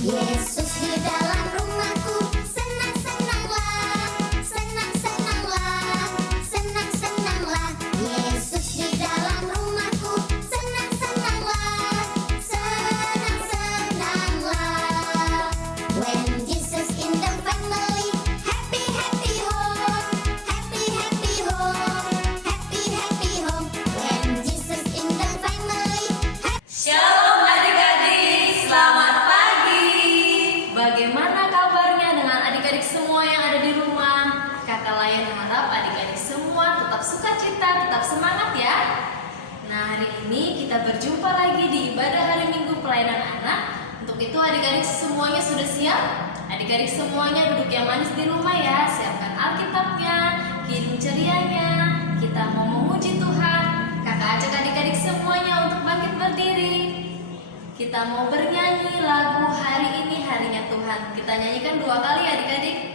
Yesus di dalam rumahku, senang-senanglah, senang-senanglah, senang-senanglah. Yesus di dalam rumahku, senang-senanglah, senang-senanglah. When Jesus in the family, happy, happy home, happy, happy home, happy, happy home. When Jesus in the family, Shalom adik-adik, selamat pagi. Bagaimana kabarnya dengan adik-adik semua yang ada di rumah? Kakak Layan harap adik-adik semua tetap sukacita, tetap semangat ya. Nah, hari ini kita berjumpa lagi di ibadah hari Minggu pelayanan anak. Untuk itu adik-adik semuanya sudah siap? Adik-adik semuanya duduk yang manis di rumah ya. Siapkan Alkitabnya, kirim cerianya. Kita mau memuji Tuhan. Kakak ajak adik-adik semuanya untuk bangkit berdiri. Kita mau bernyanyi lagu Hari Ini Harinya Tuhan. Kita nyanyikan 2 kali adik-adik.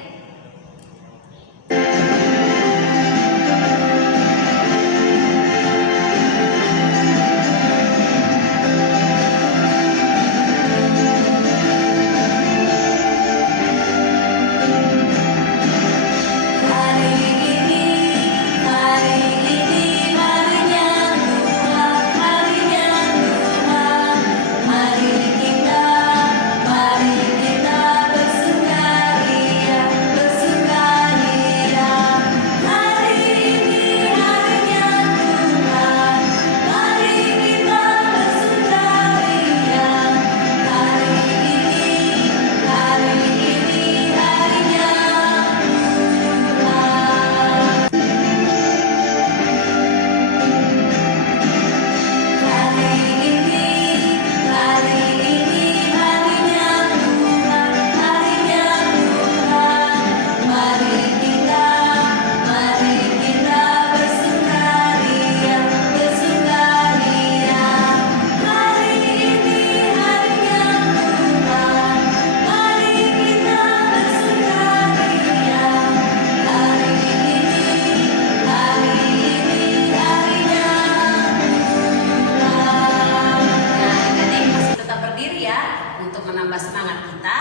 Menambah semangat kita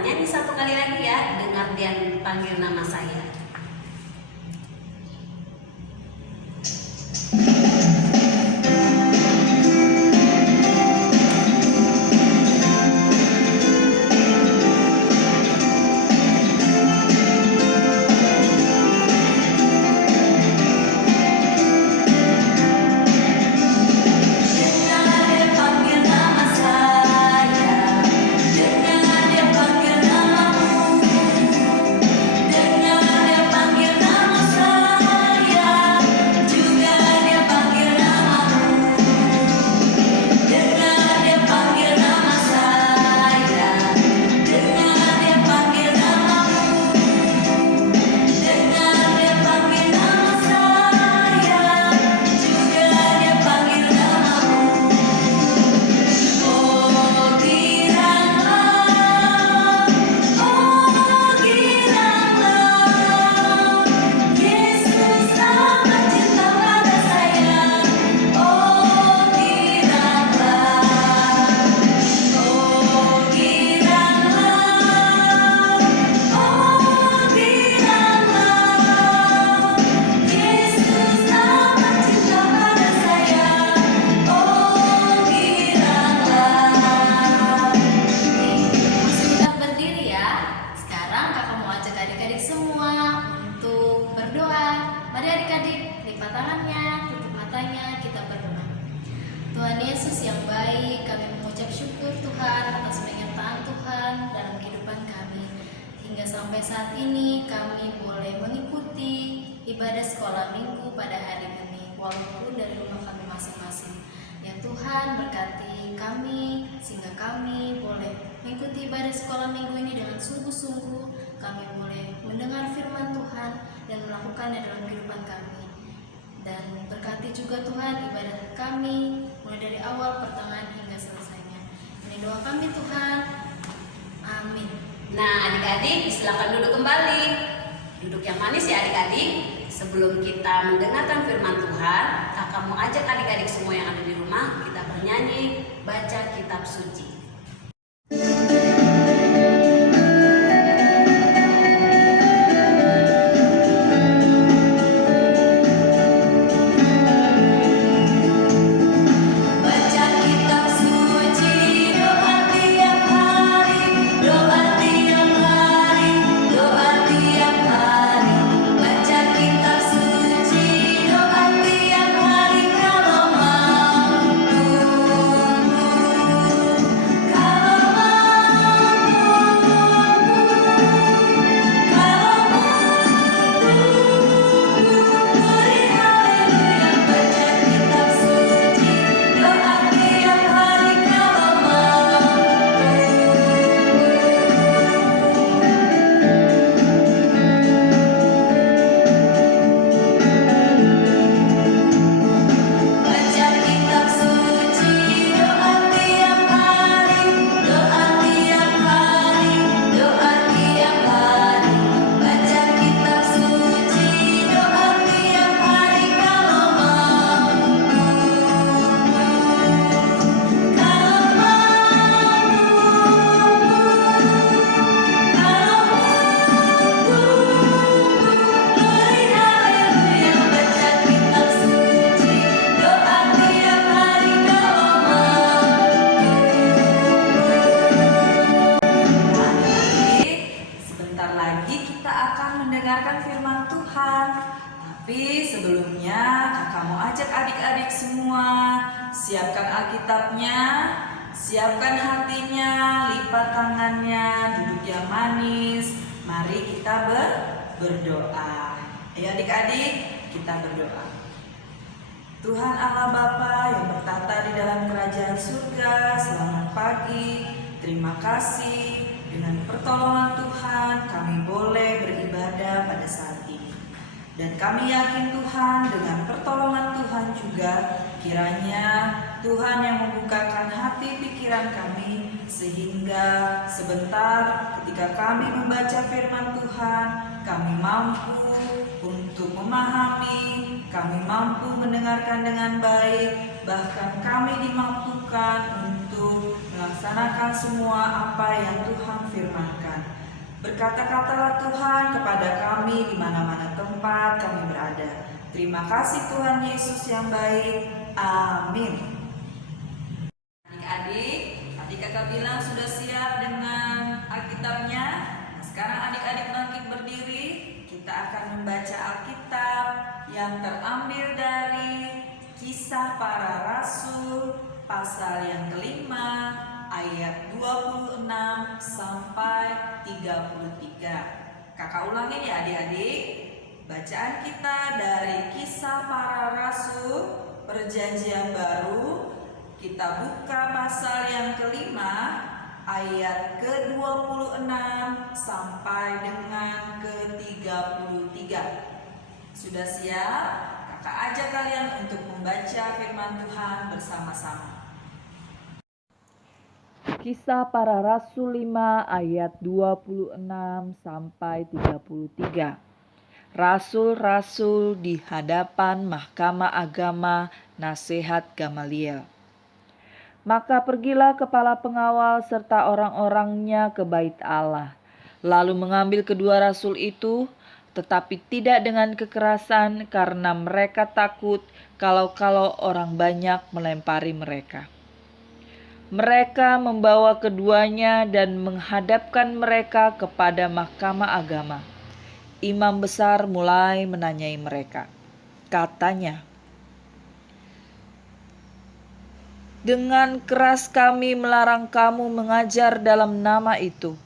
nyanyi 1 kali lagi ya. Dengar dan panggil nama saya. Tuhan Yesus yang baik, kami mengucap syukur Tuhan atas penyertaan Tuhan dalam kehidupan kami. Hingga sampai saat ini kami boleh mengikuti ibadah sekolah minggu pada hari ini, walaupun dari rumah kami masing-masing. Ya Tuhan berkati kami, sehingga kami boleh mengikuti ibadah sekolah minggu ini dengan sungguh-sungguh. Kami boleh mendengar firman Tuhan dan melakukannya dalam kehidupan kami. Dan berkati juga Tuhan ibadah kami mulai dari awal, pertengahan hingga selesainya. Ini doa kami Tuhan. Amin. Nah adik-adik silakan duduk kembali. Duduk yang manis ya adik-adik. Sebelum kita mendengarkan firman Tuhan, kakak mau ajak adik-adik semua yang ada di rumah, kita bernyanyi baca kitab suci. Tapi sebelumnya kakak mau ajak adik-adik semua siapkan Alkitabnya, siapkan hatinya, lipat tangannya, duduk yang manis. Mari kita berdoa. Ayo adik-adik, kita berdoa. Tuhan Allah Bapa yang bertata di dalam kerajaan surga, selamat pagi. Terima kasih dengan pertolongan Tuhan kami boleh beribadah pada saat ini. Dan kami yakin Tuhan dengan pertolongan Tuhan juga kiranya Tuhan yang membukakan hati pikiran kami sehingga sebentar ketika kami membaca firman Tuhan kami mampu untuk memahami, kami mampu mendengarkan dengan baik, bahkan kami dimampukan untuk melaksanakan semua apa yang Tuhan firmankan. Berkata-katalah Tuhan kepada kami di mana-mana tempat kami berada. Terima kasih Tuhan Yesus yang baik. Amin. Adik-adik, tadi kakak bilang sudah siap dengan Alkitabnya. Sekarang adik-adik bangkit berdiri. Kita akan membaca Alkitab yang terambil dari Kisah Para Rasul pasal yang kelima ayat 26 sampai 33. Kakak ulangin ya adik-adik. Bacaan kita dari Kisah Para Rasul Perjanjian Baru. Kita buka pasal yang kelima ayat ke-26 sampai dengan ke-33. Sudah siap? Kakak ajak kalian untuk membaca firman Tuhan bersama-sama. Kisah Para Rasul 5 ayat 26 sampai 33. Rasul-rasul di hadapan Mahkamah Agama Nasihat Gamaliel. Maka pergilah kepala pengawal serta orang-orangnya ke bait Allah, lalu mengambil kedua rasul itu, tetapi tidak dengan kekerasan karena mereka takut kalau orang banyak melempari mereka. Mereka membawa keduanya dan menghadapkan mereka kepada Mahkamah Agama. Imam besar mulai menanyai mereka. Katanya, "Dengan keras kami melarang kamu mengajar dalam nama itu.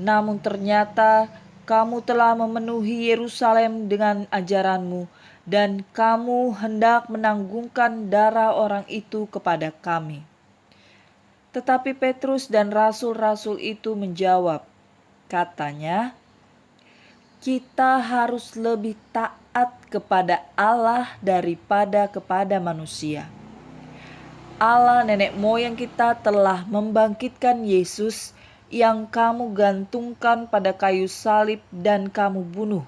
Namun ternyata kamu telah memenuhi Yerusalem dengan ajaranmu dan kamu hendak menanggungkan darah orang itu kepada kami." Tetapi Petrus dan rasul-rasul itu menjawab, katanya, "Kita harus lebih taat kepada Allah daripada kepada manusia. Allah nenek moyang kita telah membangkitkan Yesus yang kamu gantungkan pada kayu salib dan kamu bunuh.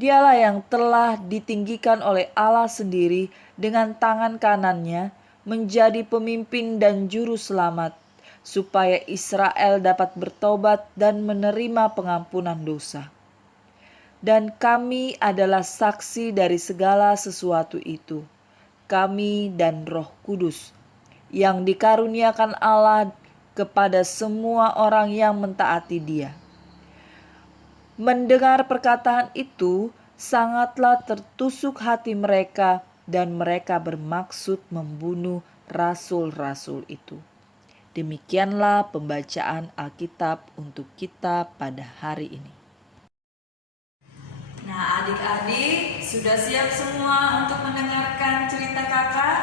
Dialah yang telah ditinggikan oleh Allah sendiri dengan tangan kanannya menjadi pemimpin dan juru selamat, supaya Israel dapat bertobat dan menerima pengampunan dosa. Dan kami adalah saksi dari segala sesuatu itu, kami dan Roh Kudus, yang dikaruniakan Allah kepada semua orang yang mentaati Dia." Mendengar perkataan itu, sangatlah tertusuk hati mereka dan mereka bermaksud membunuh rasul-rasul itu. Demikianlah pembacaan Alkitab untuk kita pada hari ini. Nah adik-adik sudah siap semua untuk mendengarkan cerita kakak?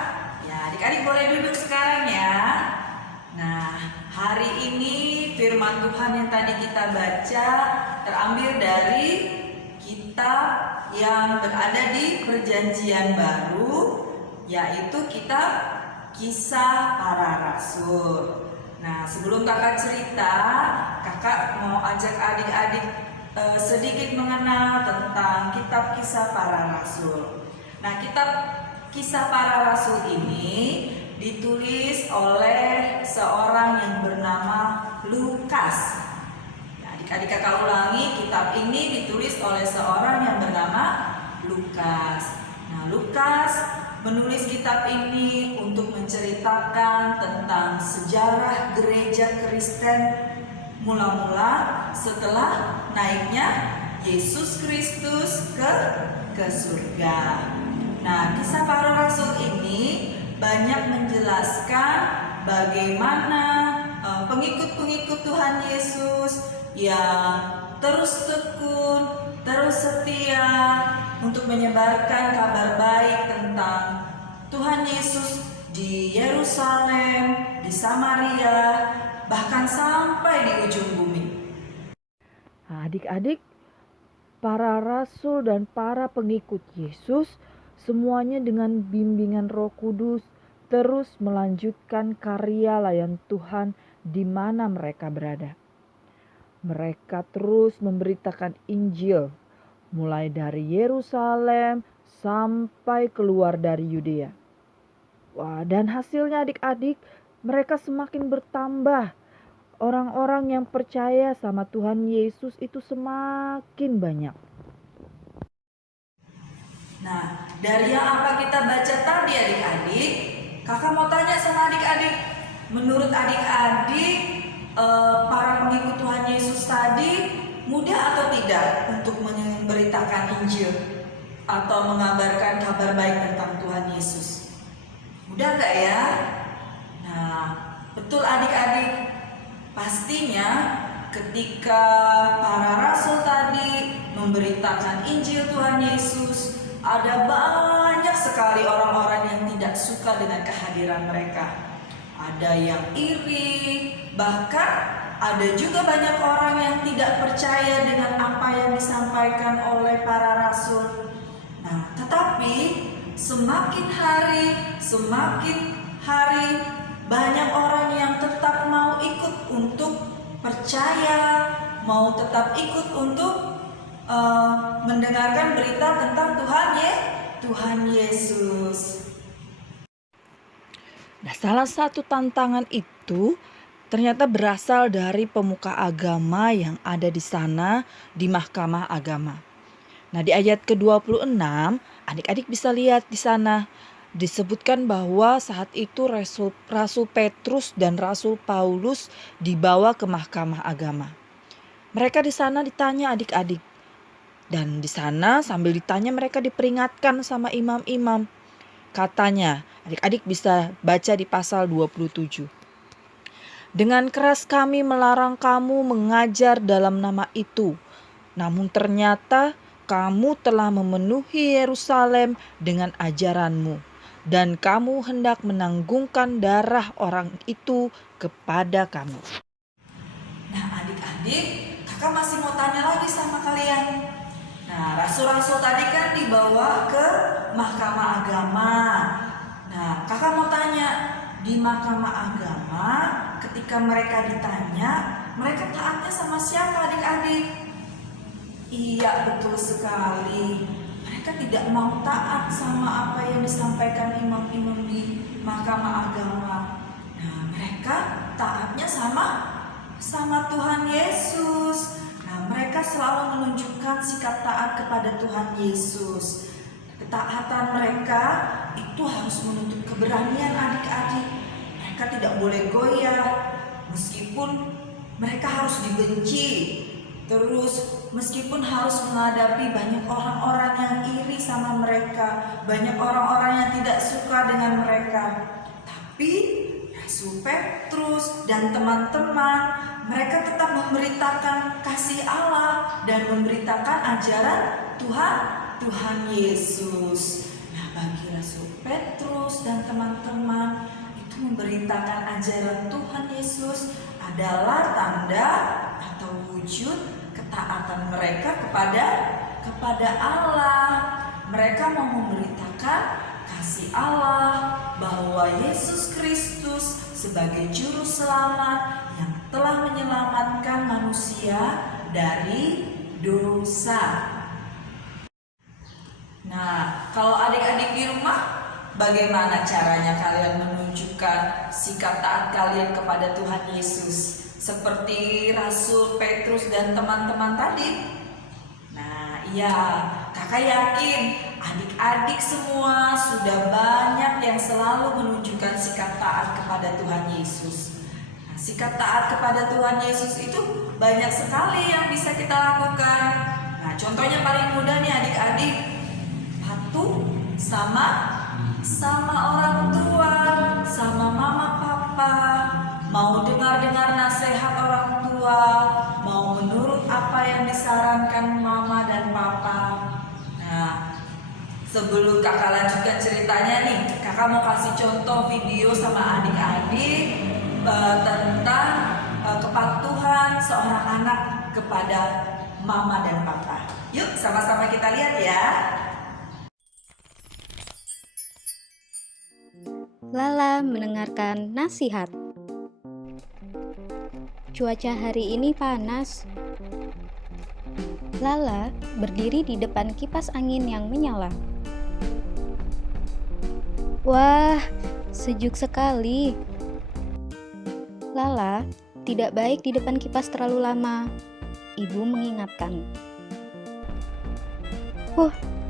Ya adik-adik boleh duduk sekarang ya. Nah hari ini firman Tuhan yang tadi kita baca terambil dari kitab yang berada di Perjanjian Baru, yaitu kitab Kisah Para Rasul. Nah sebelum kakak cerita, kakak mau ajak adik-adik sedikit mengenal tentang kitab Kisah Para Rasul. Nah, kitab Kisah Para Rasul ini ditulis oleh seorang yang bernama Lukas. Nah, adik-adik kakak ulangi, kitab ini ditulis oleh seorang yang bernama Lukas. Nah, Lukas menulis kitab ini untuk menceritakan tentang sejarah gereja Kristen mula-mula setelah naiknya Yesus Kristus ke ke surga. Nah, kisah para rasul ini banyak menjelaskan bagaimana pengikut-pengikut Tuhan Yesus yang terus tekun, terus setia untuk menyebarkan kabar baik tentang Tuhan Yesus di Yerusalem, di Samaria, bahkan sampai di ujung bumi. Nah, adik-adik, para rasul dan para pengikut Yesus semuanya dengan bimbingan Roh Kudus terus melanjutkan karya layan Tuhan di mana mereka berada. Mereka terus memberitakan Injil mulai dari Yerusalem sampai keluar dari Yudea. Wah, dan hasilnya adik-adik, mereka semakin bertambah. Orang-orang yang percaya sama Tuhan Yesus itu semakin banyak. Nah, dari yang apa kita baca tadi adik-adik, kakak mau tanya sama adik-adik, menurut adik-adik para pengikut Tuhan Yesus tadi mudah atau tidak untuk memberitakan Injil atau mengabarkan kabar baik tentang Tuhan Yesus? Mudah gak ya? Nah, betul adik-adik, pastinya ketika para rasul tadi memberitakan Injil Tuhan Yesus, ada banyak sekali orang-orang yang tidak suka dengan kehadiran mereka. Ada yang iri, bahkan ada juga banyak orang yang tidak percaya dengan apa yang disampaikan oleh para rasul. Nah, tetapi semakin hari banyak orang yang tetap mau ikut untuk percaya, mau tetap ikut untuk mendengarkan berita tentang Tuhan Yesus. Nah, salah satu tantangan itu ternyata berasal dari pemuka agama yang ada di sana di Mahkamah Agama. Nah, di ayat ke-26, adik-adik bisa lihat di sana disebutkan bahwa saat itu Rasul Petrus dan Rasul Paulus dibawa ke Mahkamah Agama. Mereka di sana ditanya adik-adik. Dan di sana sambil ditanya mereka diperingatkan sama imam-imam. Katanya, adik-adik bisa baca di pasal 27. Dengan keras kami melarang kamu mengajar dalam nama itu. Namun ternyata kamu telah memenuhi Yerusalem dengan ajaranmu. Dan kamu hendak menanggungkan darah orang itu kepada kami. Nah adik-adik, kakak masih mau tanya lagi sama kalian. Nah, rasul-rasul tadi kan dibawa ke Mahkamah Agama. Nah, kakak mau tanya, di Mahkamah Agama ketika mereka ditanya, mereka taatnya sama siapa adik-adik? Iya, betul sekali. Mereka tidak mau taat sama apa yang disampaikan imam-imam di Mahkamah Agama. Nah, mereka taatnya sama Tuhan Yesus. Nah, mereka selalu menunjukkan sikap taat kepada Tuhan Yesus. Ketaatan mereka itu harus menuntut keberanian adik-adik. Mereka tidak boleh goyah, meskipun mereka harus dibenci. Terus meskipun harus menghadapi banyak orang-orang yang iri sama mereka, banyak orang-orang yang tidak suka dengan mereka. Tapi Rasul Petrus dan teman-teman, mereka tetap memberitakan kasih Allah dan memberitakan ajaran Tuhan Yesus. Nah, bagi Rasul Petrus dan teman-teman, itu memberitakan ajaran Tuhan Yesus adalah tanda atau wujud ketaatan mereka kepada Allah. Mereka mau memberitakan kasih Allah, bahwa Yesus Kristus sebagai juru selamat yang telah menyelamatkan manusia dari dosa. Nah, kalau adik-adik di rumah, bagaimana caranya kalian menunjukkan sikap taat kalian kepada Tuhan Yesus? Seperti Rasul Petrus dan teman-teman tadi. Nah, iya, kakak yakin adik-adik semua sudah banyak yang selalu menunjukkan sikap taat kepada Tuhan Yesus. Nah, sikap taat kepada Tuhan Yesus itu banyak sekali yang bisa kita lakukan. Nah, contohnya paling mudah nih adik-adik. patuh sama orang tua, sama mama papa, mau dengar-dengar nasihat orang tua, mau menurut apa yang disarankan mama dan papa. Nah, sebelum kakak lanjutkan ceritanya nih, kakak mau kasih contoh video sama adik-adik tentang kepatuhan seorang anak kepada mama dan papa. Yuk sama-sama kita lihat ya. Lala mendengarkan nasihat. Cuaca hari ini panas. Lala berdiri di depan kipas angin yang menyala. Wah, sejuk sekali. Lala tidak baik di depan kipas terlalu lama. Ibu mengingatkan.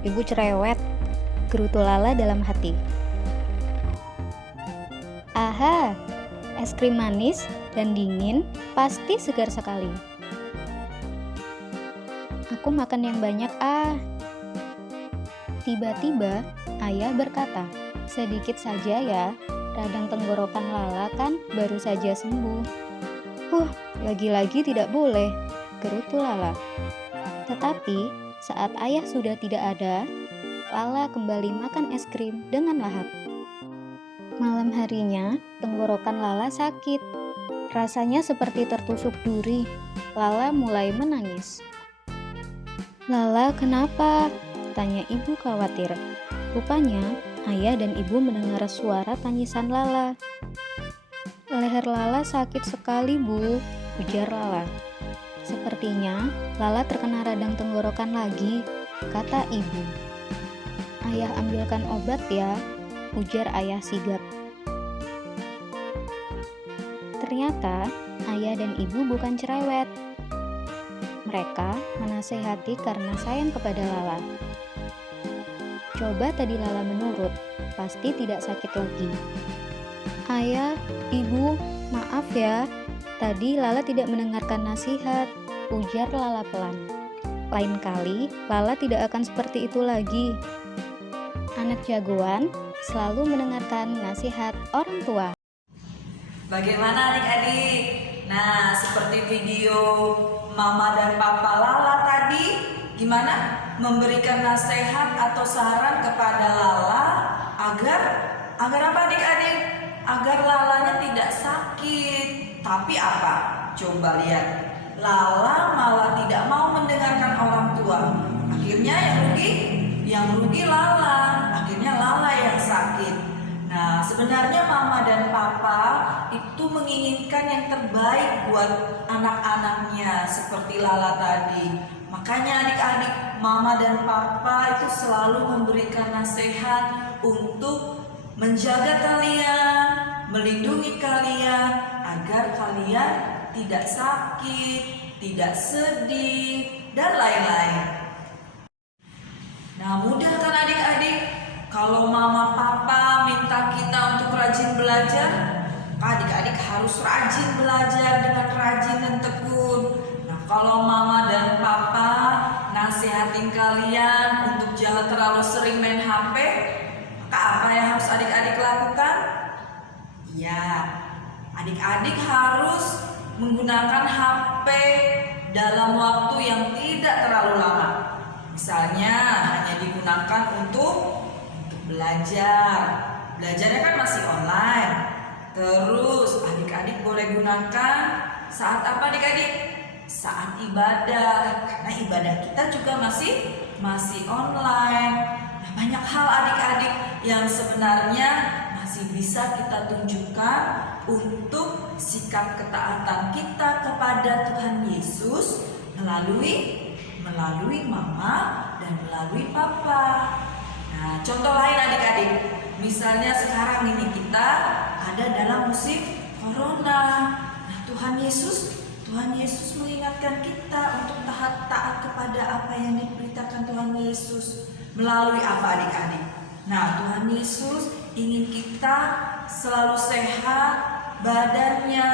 Ibu cerewet, gerutu Lala dalam hati. Aha, es krim manis dan dingin pasti segar sekali. Aku makan yang banyak Tiba-tiba ayah berkata, sedikit saja ya, radang tenggorokan Lala kan baru saja sembuh. Lagi-lagi tidak boleh, gerutu Lala. Tetapi saat ayah sudah tidak ada, Lala kembali makan es krim dengan lahap. Malam harinya, tenggorokan Lala sakit. Rasanya seperti tertusuk duri. Lala mulai menangis. Lala, kenapa? Tanya ibu khawatir. Rupanya, ayah dan ibu mendengar suara tangisan Lala. Leher Lala sakit sekali, Bu, ujar Lala. Sepertinya Lala terkena radang tenggorokan lagi, kata ibu. Ayah ambilkan obat ya, ujar ayah sigap. Ternyata ayah dan ibu bukan cerewet. Mereka menasehati karena sayang kepada Lala. Coba tadi Lala menurut, pasti tidak sakit lagi. Ayah, ibu, maaf ya. Tadi Lala tidak mendengarkan nasihat, ujar Lala pelan. Lain kali, Lala tidak akan seperti itu lagi. Anak jagoan selalu mendengarkan nasihat orang tua. Bagaimana adik-adik? Nah, seperti video mama dan papa Lala tadi, gimana? Memberikan nasihat atau saran kepada Lala agar apa adik-adik? Agar Lalanya tidak sakit. Tapi apa? Coba lihat. Lala malah tidak mau mendengarkan orang tua. Akhirnya yang rugi Lala. Akhirnya Lala yang sakit. Nah, sebenarnya mama dan papa itu menginginkan yang terbaik buat anak-anaknya seperti Lala tadi. Makanya adik-adik, mama dan papa itu selalu memberikan nasihat untuk menjaga kalian, melindungi kalian agar kalian tidak sakit, tidak sedih, dan lain-lain. Nah, mudah kan adik-adik? Kalau mama papa minta kita untuk rajin belajar, adik-adik harus rajin belajar dengan rajin dan tekun. Nah, kalau mama dan papa nasihatin kalian untuk jangan terlalu sering main HP, maka apa yang harus adik-adik lakukan? Ya, adik-adik harus menggunakan HP dalam waktu yang tidak terlalu lama. Misalnya hanya digunakan untuk belajar. Belajarnya kan masih online. Terus adik-adik boleh gunakan saat apa adik-adik? Saat ibadah. Karena ibadah kita juga masih online. Nah, banyak hal adik-adik yang sebenarnya masih bisa kita tunjukkan untuk sikap ketaatan kita kepada Tuhan Yesus melalui mama dan melalui papa. Nah, contoh lain adik-adik, misalnya sekarang ini kita ada dalam musim corona. Nah, Tuhan Yesus mengingatkan kita untuk taat kepada apa yang diberitakan Tuhan Yesus melalui apa adik-adik? Nah, Tuhan Yesus ingin kita selalu sehat badannya,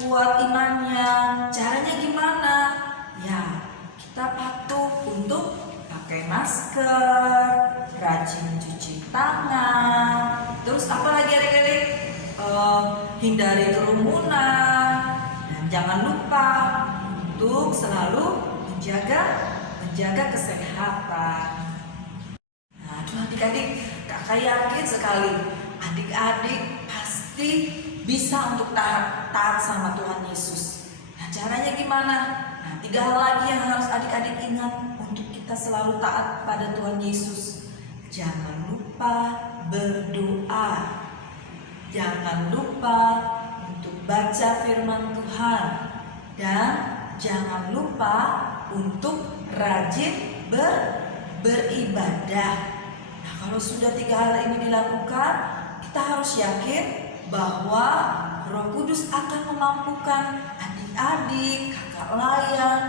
kuat imannya. Caranya gimana? Ya, kita patuh untuk pakai pakai masker, rajin cuci tangan. Terus apa lagi adik-adik? Hindari kerumunan dan jangan lupa untuk selalu menjaga kesehatan. Nah, adik-adik, kakak yakin sekali adik-adik pasti bisa untuk taat sama Tuhan Yesus. Nah, caranya gimana? Nah, 3 hal lagi yang harus adik-adik ingat untuk kita selalu taat pada Tuhan Yesus. Jangan lupa berdoa. Jangan lupa untuk baca firman Tuhan. Dan jangan lupa untuk rajin beribadah. Nah, kalau sudah 3 hal ini dilakukan, kita harus yakin bahwa Roh Kudus akan memampukan adik-adik, kakak layan,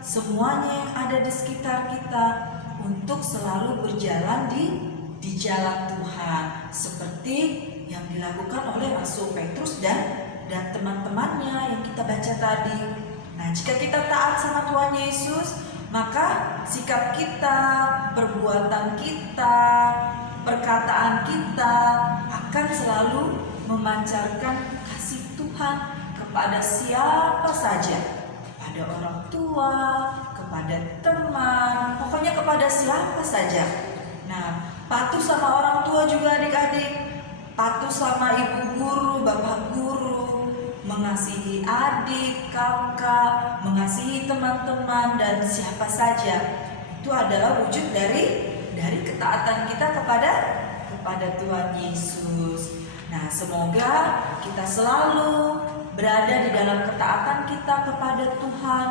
semuanya yang ada di sekitar kita untuk selalu berjalan di jalan Tuhan, seperti yang dilakukan oleh Rasul Petrus dan teman-temannya yang kita baca tadi. Nah, jika kita taat sama Tuhan Yesus, maka sikap kita, perbuatan kita, perkataan kita akan selalu memancarkan kasih Tuhan kepada siapa saja, kepada orang tua, kepada teman, pokoknya kepada siapa saja. Nah, patuh sama orang tua juga adik-adik, patuh sama ibu guru, bapak guru, mengasihi adik, kakak, mengasihi teman-teman dan siapa saja. Itu adalah wujud dari ketaatan kita kepada Tuhan Yesus. Nah, semoga kita selalu berada di dalam ketaatan kita kepada Tuhan,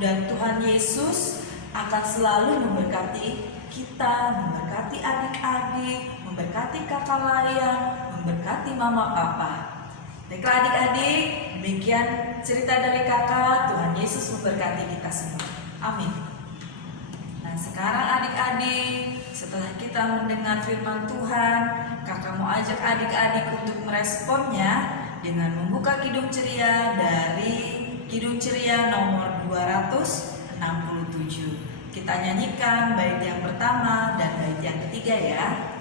dan Tuhan Yesus akan selalu memberkati kita, memberkati adik-adik, memberkati kakak layan, memberkati mama papa. Baiklah adik-adik, demikian cerita dari kakak. Tuhan Yesus memberkati kita semua. Amin. Nah, sekarang adik-adik, setelah kita mendengar firman Tuhan, kakak mau ajak adik-adik untuk meresponnya dengan membuka Kidung Ceria dari Kidung Ceria nomor 267. Kita nyanyikan bait yang pertama dan bait yang ketiga ya.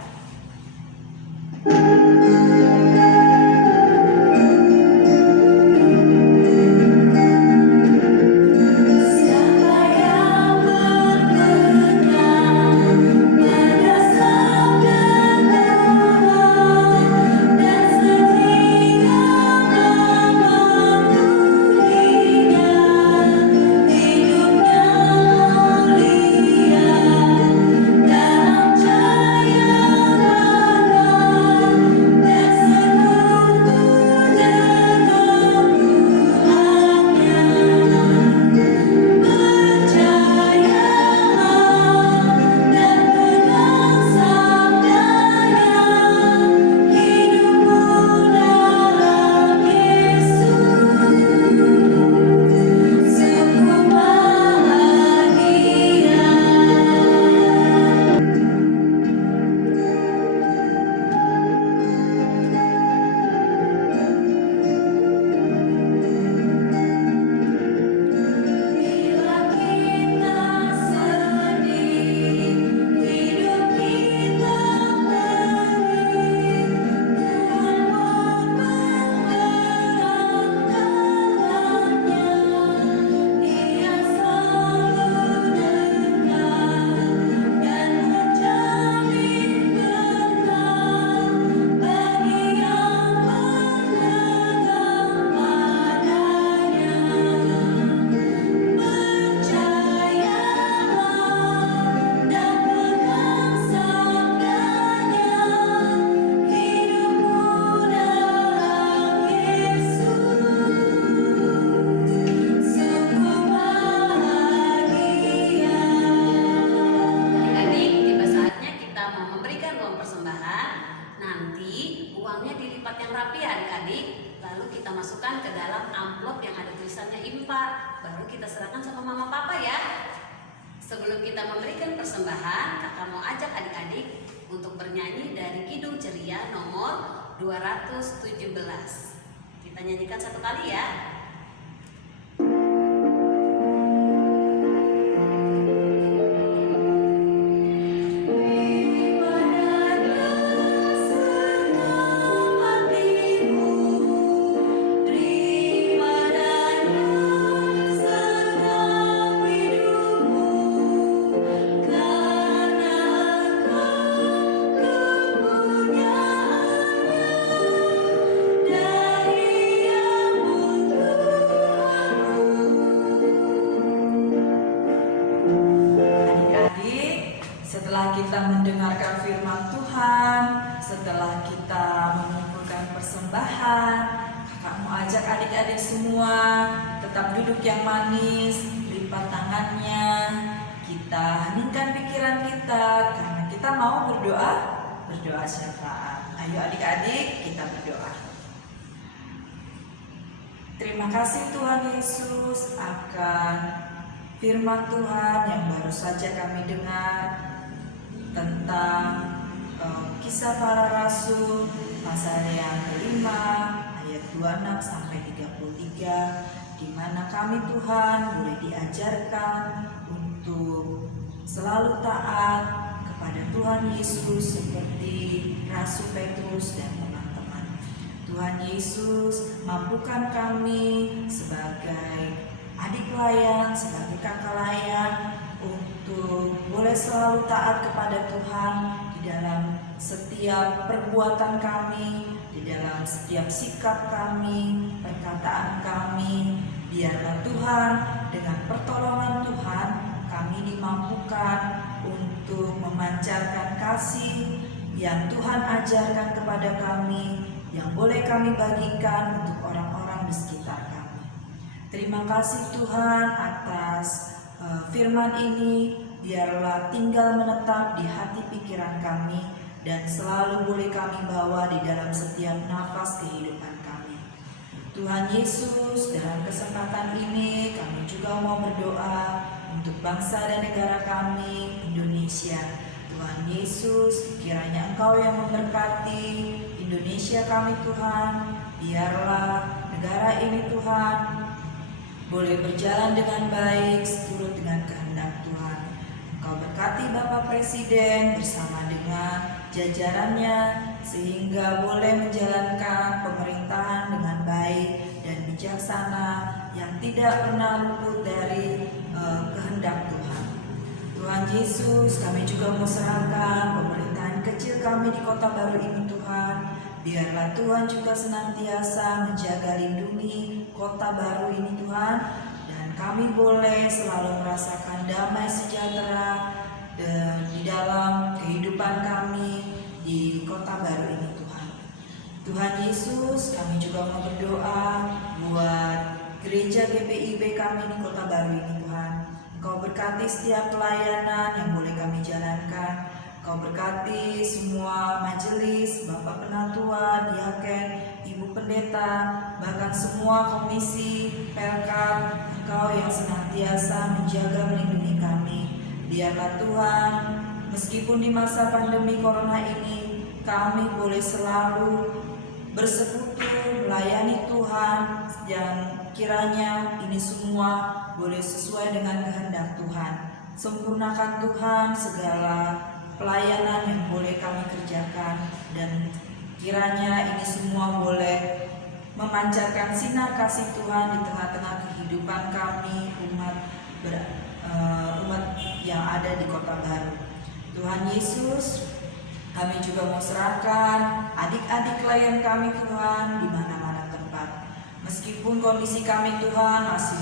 Sebelum kita memberikan persembahan, kakak mau ajak adik-adik untuk bernyanyi dari Kidung Ceria nomor 217. Kita nyanyikan satu kali ya. kita mendengarkan firman Tuhan, setelah kita mengumpulkan persembahan, kakak mau ajak adik-adik semua tetap duduk yang manis, lipat tangannya, kita heningkan pikiran kita karena kita mau berdoa syafaat. Ayo adik-adik, kita berdoa. Terima kasih Tuhan Yesus akan firman Tuhan yang baru saja kami dengar tentang kisah para rasul pasal yang kelima ayat 26 sampai 33, di mana kami Tuhan boleh diajarkan untuk selalu taat kepada Tuhan Yesus seperti Rasul Petrus dan teman-teman. Tuhan Yesus, mampukan kami sebagai adik layan, sebagai kakak layan untuk boleh selalu taat kepada Tuhan di dalam setiap perbuatan kami, di dalam setiap sikap kami, perkataan kami. Biarlah Tuhan, dengan pertolongan Tuhan, kami dimampukan untuk memancarkan kasih yang Tuhan ajarkan kepada kami, yang boleh kami bagikan untuk orang-orang di sekitar kami. Terima kasih Tuhan atas firman ini, biarlah tinggal menetap di hati pikiran kami dan selalu boleh kami bawa di dalam setiap nafas kehidupan kami. Tuhan Yesus, dalam kesempatan ini kami juga mau berdoa untuk bangsa dan negara kami, Indonesia. Tuhan Yesus, kiranya Engkau yang memberkati Indonesia kami Tuhan. Biarlah negara ini Tuhan boleh berjalan dengan baik seturut dengan kehendak Tuhan. Engkau berkati Bapak Presiden bersama dengan jajarannya sehingga boleh menjalankan pemerintahan dengan baik dan bijaksana yang tidak pernah luput dari kehendak Tuhan. Tuhan Yesus, kami juga mau serahkan pemerintahan kecil kami di Kota Baru ini Tuhan. Biarlah Tuhan juga senantiasa menjaga lindungi Kota Baru ini Tuhan, dan kami boleh selalu merasakan damai sejahtera di dalam kehidupan kami di Kota Baru ini Tuhan. Tuhan Yesus, kami juga mau berdoa buat gereja GPIB kami di Kota Baru ini Tuhan. Engkau berkati setiap pelayanan yang boleh kami jalankan. Engkau berkati semua majelis, Bapak Penatua, Diaken, Ibu Pendeta, bahkan semua komisi, Pelkam. Engkau yang senantiasa menjaga melindungi kami. Biarlah Tuhan, meskipun di masa pandemi Corona ini, kami boleh selalu bersekutu, melayani Tuhan, dan kiranya ini semua boleh sesuai dengan kehendak Tuhan. Sempurnakan Tuhan segala pelayanan yang boleh kami kerjakan, dan kiranya ini semua boleh memancarkan sinar kasih Tuhan di tengah-tengah kehidupan kami, umat yang ada di Kota Baru. Tuhan Yesus, kami juga mau serahkan adik-adik klien kami Tuhan di mana-mana tempat. Meskipun kondisi kami Tuhan masih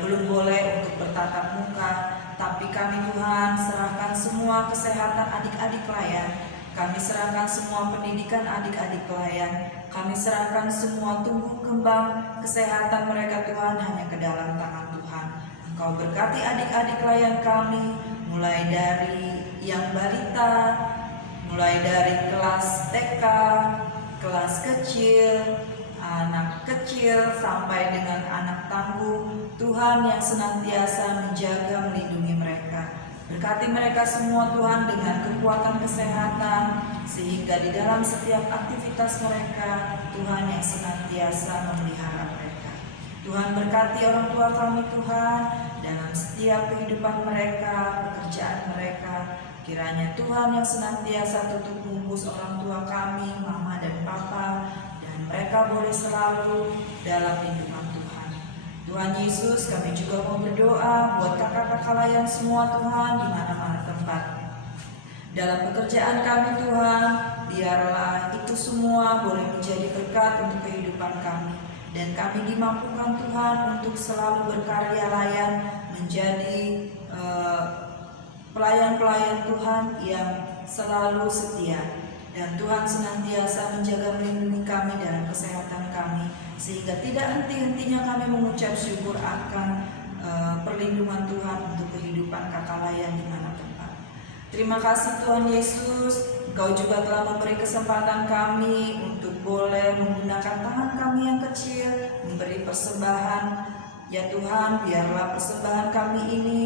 belum boleh untuk bertatap muka, tapi kami Tuhan serahkan semua kesehatan adik-adik klien. Kami serahkan semua pendidikan adik-adik klien. Kami serahkan semua tumbuh kembang kesehatan mereka Tuhan hanya ke dalam tangan Tuhan. Engkau berkati adik-adik klien kami, mulai dari yang balita, mulai dari kelas TK, kelas kecil, anak kecil sampai dengan anak tangguh. Tuhan yang senantiasa menjaga melindungi mereka. Berkati mereka semua Tuhan dengan kekuatan kesehatan, sehingga di dalam setiap aktivitas mereka Tuhan yang senantiasa memelihara mereka. Tuhan berkati orang tua kami Tuhan dalam setiap kehidupan mereka, pekerjaan mereka. Kiranya Tuhan yang senantiasa tutup bungkus orang tua kami, mama dan papa, dan mereka boleh selalu dalam lindungan Tuhan. Tuhan Yesus, kami juga mau berdoa buat kakak-kakak layan semua Tuhan di mana-mana tempat. Dalam pekerjaan kami Tuhan, biarlah itu semua boleh menjadi berkat untuk kehidupan kami. Dan kami dimampukan Tuhan untuk selalu berkarya layan menjadi pelayan-pelayan Tuhan yang selalu setia. Dan Tuhan senantiasa menjaga melindungi kami dalam kesehatan kami, sehingga tidak henti-hentinya kami mengucap syukur akan perlindungan Tuhan untuk kehidupan kakak layan di mana tempat. Terima kasih Tuhan Yesus, Engkau juga telah memberi kesempatan kami untuk boleh menggunakan tangan kami yang kecil, memberi persembahan. Ya Tuhan, biarlah persembahan kami ini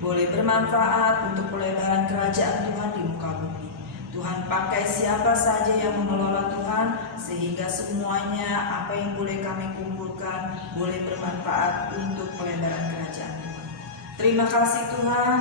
boleh bermanfaat untuk pelebaran kerajaan Tuhan di muka bumi. Tuhan, pakai siapa saja yang mengelola Tuhan, sehingga semuanya apa yang boleh kami kumpulkan boleh bermanfaat untuk pelebaran kerajaan Tuhan. Terima kasih Tuhan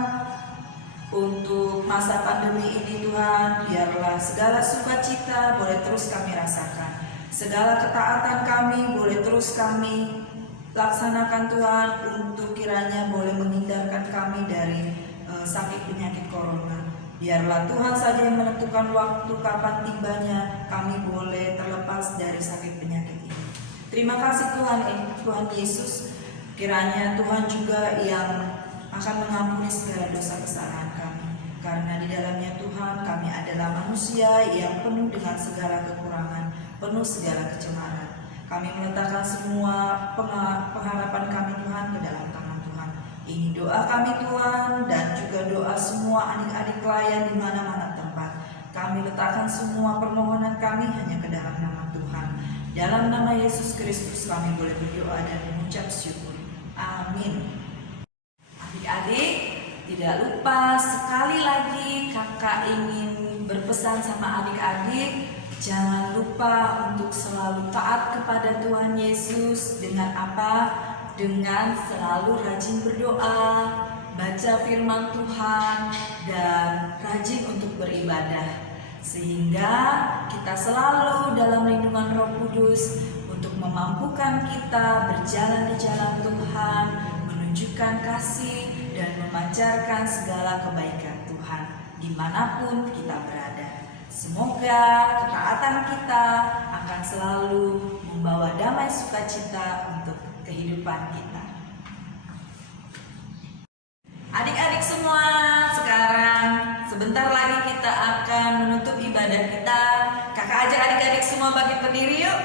untuk masa pandemi ini Tuhan, biarlah segala sukacita boleh terus kami rasakan, segala ketaatan kami boleh terus kami laksanakan Tuhan, untuk kiranya boleh menghindarkan kami dari sakit penyakit corona. Biarlah Tuhan saja yang menentukan waktu kapan tibanya kami boleh terlepas dari sakit penyakit ini. Terima kasih Tuhan Yesus, kiranya Tuhan juga yang akan mengampuni segala dosa kesalahan kami, karena di dalamnya Tuhan kami adalah manusia yang penuh dengan segala kekurangan, penuh segala kecemaran. Kami meletakkan semua pengharapan kami Tuhan ke dalam tangan Tuhan. Ini doa kami Tuhan, dan juga doa semua adik-adik pelayan di mana-mana tempat. Kami letakkan semua permohonan kami hanya ke dalam nama Tuhan. Dalam nama Yesus Kristus kami boleh berdoa dan mengucap syukur. Amin. Adik-adik, tidak lupa sekali lagi kakak ingin berpesan sama adik-adik, jangan lupa untuk selalu taat kepada Tuhan Yesus. Dengan apa? Dengan selalu rajin berdoa, baca firman Tuhan, dan rajin untuk beribadah. Sehingga kita selalu dalam lindungan Roh Kudus untuk memampukan kita berjalan di jalan Tuhan, menunjukkan kasih dan memancarkan segala kebaikan Tuhan dimanapun kita berada. Semoga ketaatan kita akan selalu membawa damai sukacita untuk kehidupan kita. Adik-adik semua, sekarang sebentar lagi kita akan menutup ibadah kita. Kakak ajak adik-adik semua bangkit berdiri yuk.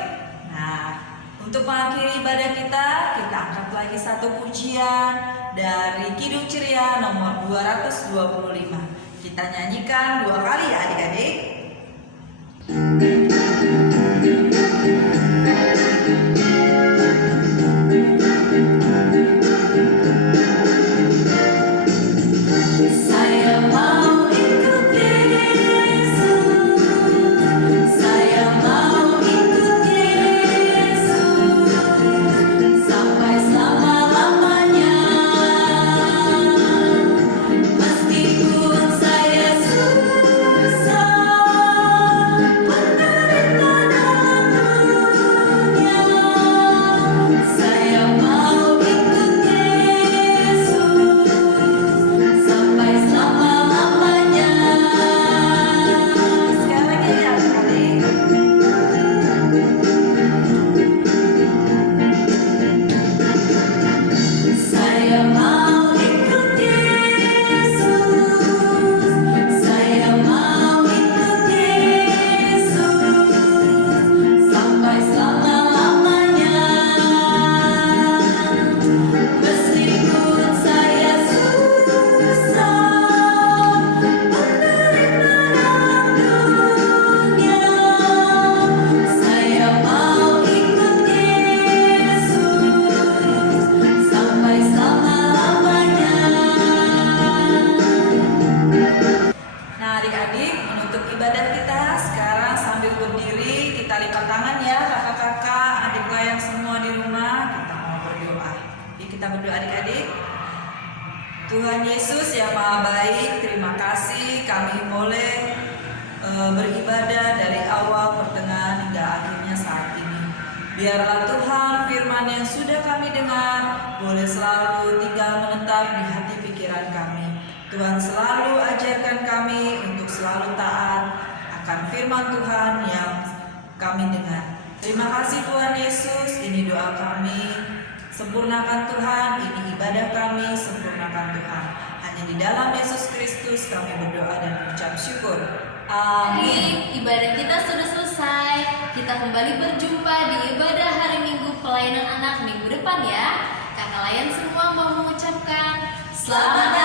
Nah, untuk mengakhiri ibadah kita angkat lagi satu pujian dari Kidung Ceria nomor 225. Kita nyanyikan 2 kali ya adik-adik. Saya mau ikut Yesus, saya mau ikut Yesus sampai selama-lamanya. Meskipun saya susah menderita dalam dunia, saya mau ikut Yesus sampai selama-lamanya. Sekali lagi ya adik-adik. Saya mau ikut Yesus, saya mau ikut Yesus sampai selama-lamanya. Meskipun saya susah menderita dalam dunia, saya mau ikut Yesus sampai selama-lamanya. Nah adik-adik, menutup ibadah kita sekarang sambil berdiri, kita lipat tangan ya kakak-kakak, adik pelayan semua di rumah. Kita mau berdoa. Yuk kita berdoa adik-adik. Tuhan Yesus yang Maha Baik, terima kasih kami boleh beribadah dari awal, pertengahan hingga akhirnya saat ini. Biarlah Tuhan firman yang sudah kami dengar boleh selalu tinggal menetap di hati pikiran kami. Tuhan selalu ajarkan kami untuk selalu taat akan firman Tuhan yang kami dengar. Terima kasih Tuhan Yesus, ini doa kami. Sempurnakan Tuhan, ini ibadah kami, sempurnakan Tuhan. Hanya di dalam Yesus Kristus kami berdoa dan mengucap syukur. Amin. Ibadah kita sudah selesai. Kita kembali berjumpa di ibadah hari Minggu pelayanan anak minggu depan ya. Kakak Layan semua mau mengucapkan selamat